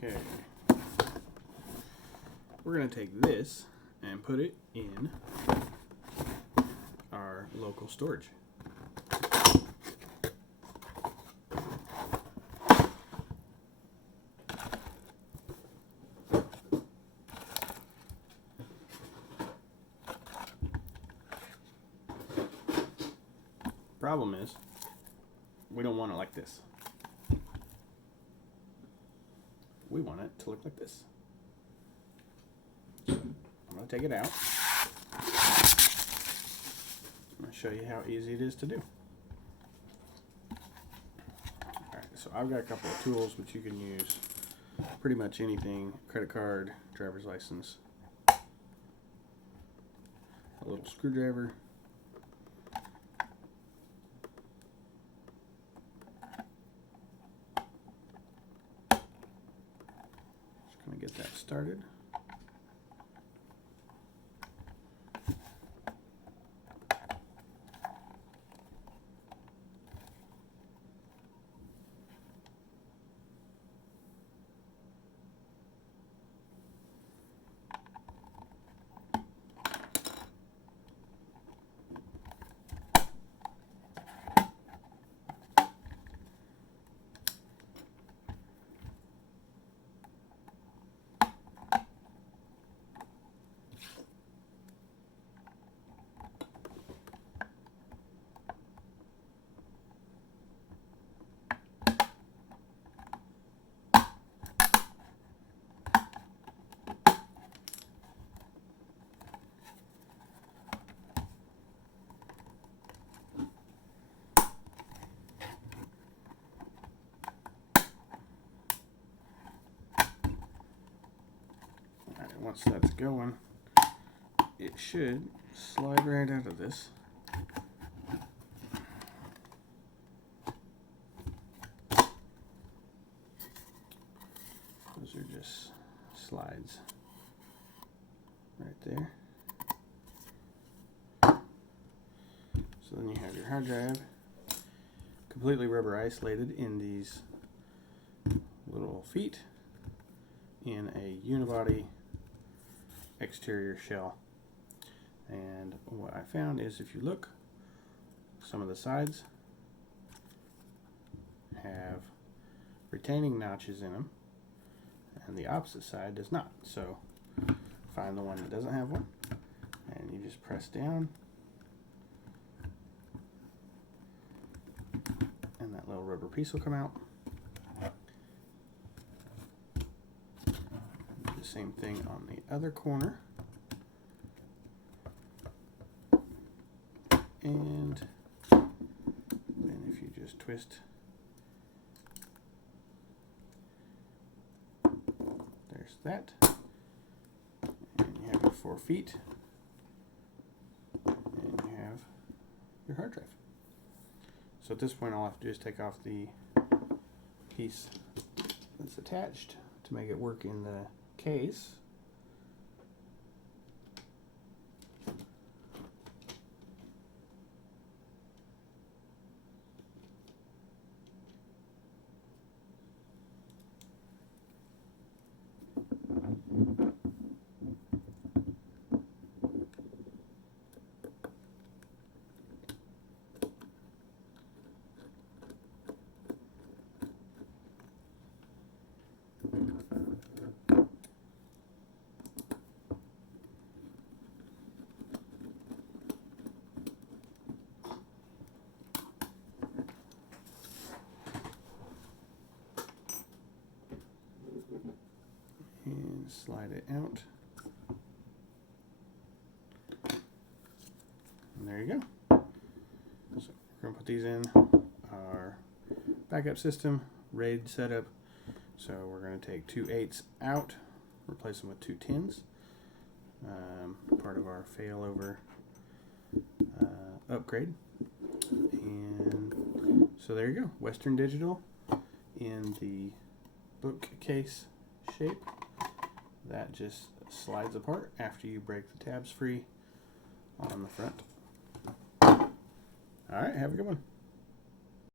Okay. We're going to take this and put it in our local storage. Problem is, we don't want it like this. We want it to look like this. So I'm going to take it out. I'm going to show you how easy it is to do. Alright, so I've got a couple of tools which you can use pretty much anything. Credit card, driver's license, a little screwdriver, get that started. Once that's going, it should slide right out of this. Those are just slides right there. So then you have your hard drive completely rubber isolated in these little feet in a unibody exterior shell. And what I found is, if you look, some of the sides have retaining notches in them and the opposite side does not. So find the one that doesn't have one and you just press down and that little rubber piece will come out. Same thing on the other corner. And then if you just twist, there's that. And you have your 4 feet. And you have your hard drive. So at this point all I have to do is take off the piece that's attached to make it work in the case. And slide it out. And there you go. So we're going to put these in our backup system, RAID setup. So we're going to take 2 8s out, replace them with 2 10s. Part of our failover upgrade. And so there you go. Western Digital in the bookcase shape. That just slides apart after you break the tabs free on the front. All right, have a good one.